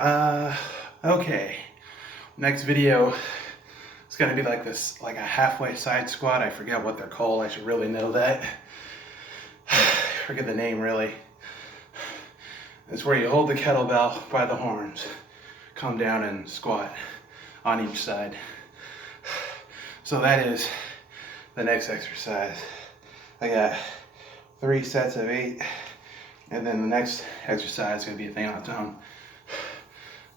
Okay. Next video is gonna be like this, like a halfway side squat. I forget what they're called. I should really know that. Forget the name really. It's where you hold the kettlebell by the horns, come down and squat on each side. So that is the next exercise. I got 3 sets of 8, and then the next exercise is gonna be a thing on its own.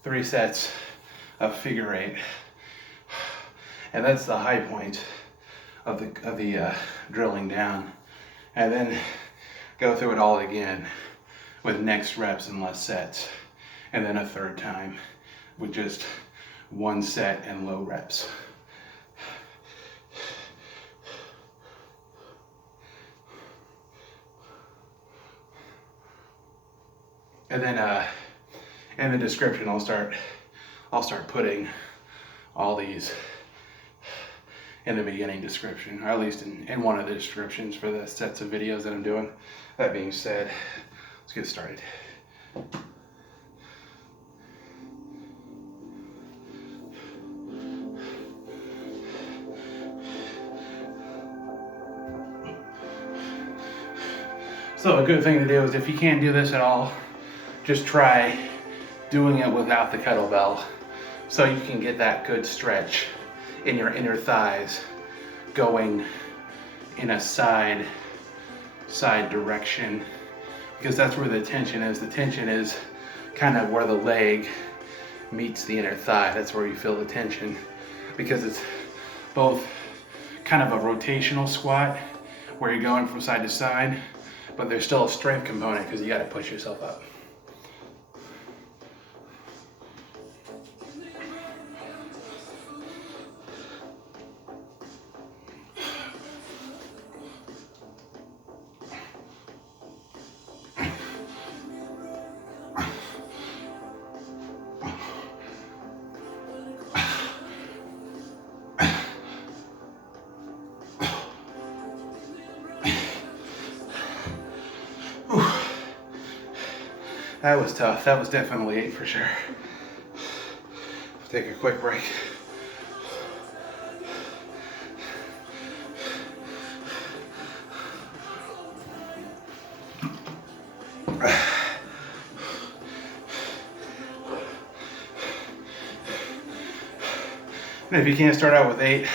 3 sets of figure 8, and that's the high point of the drilling down, and then go through it all again with next reps and less sets, and then a third time with just 1 set and low reps. And then in the description I'll start putting all these in the beginning description, or at least in one of the descriptions for the sets of videos that I'm doing. That being said, let's get started. So a good thing to do is, if you can't do this at all, just try doing it without the kettlebell, so you can get that good stretch in your inner thighs going in a side direction, because that's where the tension is. The tension is kind of where the leg meets the inner thigh. That's where you feel the tension, because it's both kind of a rotational squat where you're going from side to side, but there's still a strength component because you got to push yourself up. That was tough. That was definitely 8 for sure. Take a quick break. And if you can't start out with 8,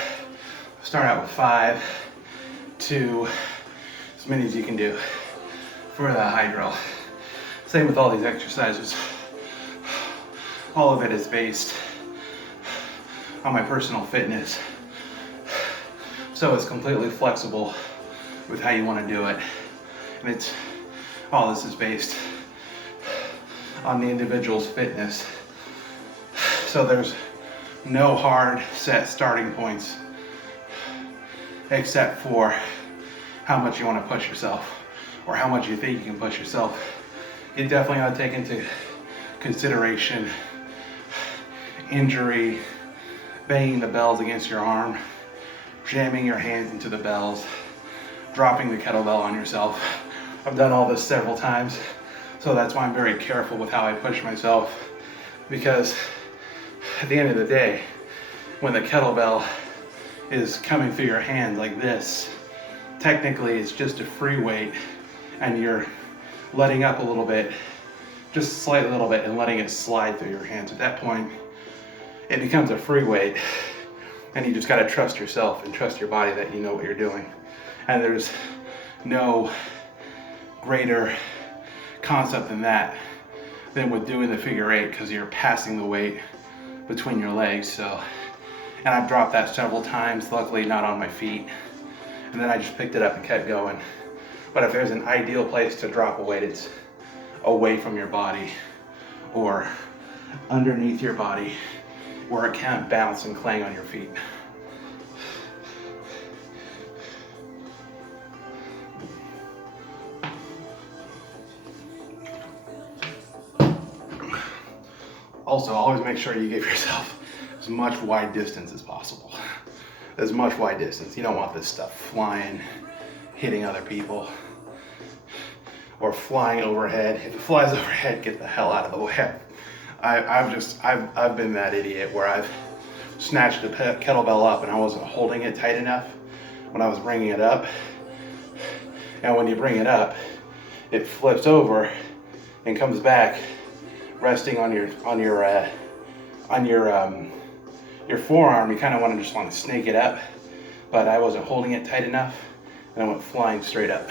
start out with 5 to as many as you can do for the high drill. Same with all these exercises. All of it is based on my personal fitness, so it's completely flexible with how you want to do it. And all this is based on the individual's fitness. So there's no hard set starting points except for how much you want to push yourself, or how much you think you can push yourself. You definitely ought to take into consideration injury, banging the bells against your arm, jamming your hands into the bells, dropping the kettlebell on yourself. I've done all this several times, so that's why I'm very careful with how I push myself, because at the end of the day, when the kettlebell is coming through your hand like this, technically it's just a free weight, and you're letting up a little bit, just a slight little bit, and letting it slide through your hands. At that point, it becomes a free weight, and you just got to trust yourself and trust your body that you know what you're doing. And there's no greater concept than that than with doing the figure 8, because you're passing the weight between your legs. So, and I've dropped that several times, luckily not on my feet, and then I just picked it up and kept going. But if there's an ideal place to drop a weight, it's away from your body or underneath your body, where it can't bounce and clang on your feet. Also, always make sure you give yourself as much wide distance as possible. As much wide distance. You don't want this stuff flying, hitting other people, or flying overhead. If it flies overhead, get the hell out of the way. I've been that idiot where I've snatched the kettlebell up and I wasn't holding it tight enough when I was bringing it up. And when you bring it up, it flips over and comes back, resting on your forearm. You kind of just want to snake it up, but I wasn't holding it tight enough, and I went flying straight up.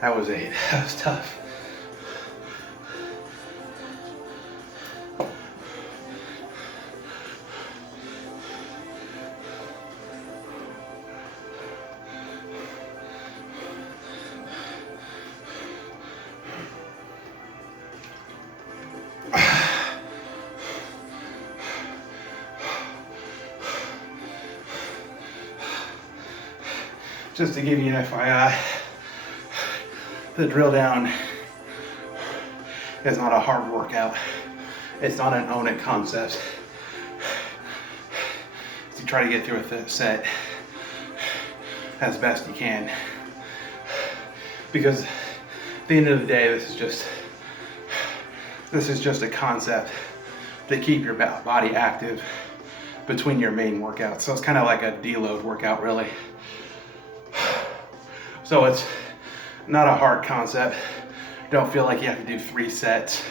That was 8. That was tough. Just to give you an FYI, the drill down is not a hard workout. It's not an own it concept. You try to get through a set as best you can. Because at the end of the day, this is just a concept to keep your body active between your main workouts. So it's kind of like a deload workout, really. So it's not a hard concept. You don't feel like you have to do 3 sets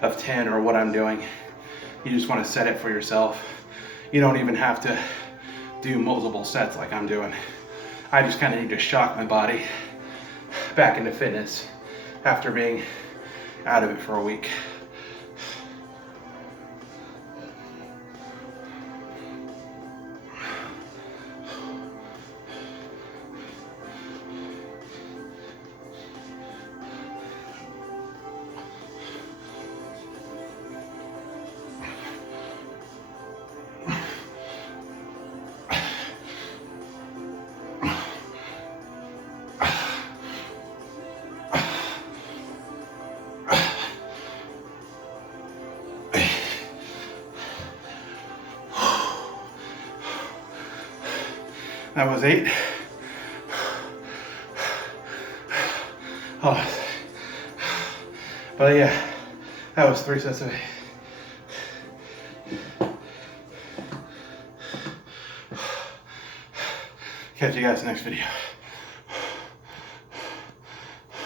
of 10 or what I'm doing. You just want to set it for yourself. You don't even have to do multiple sets like I'm doing. I just kind of need to shock my body back into fitness after being out of it for a week. That was 8. Oh. But yeah, that was 3 sets of 8. Catch you guys next video.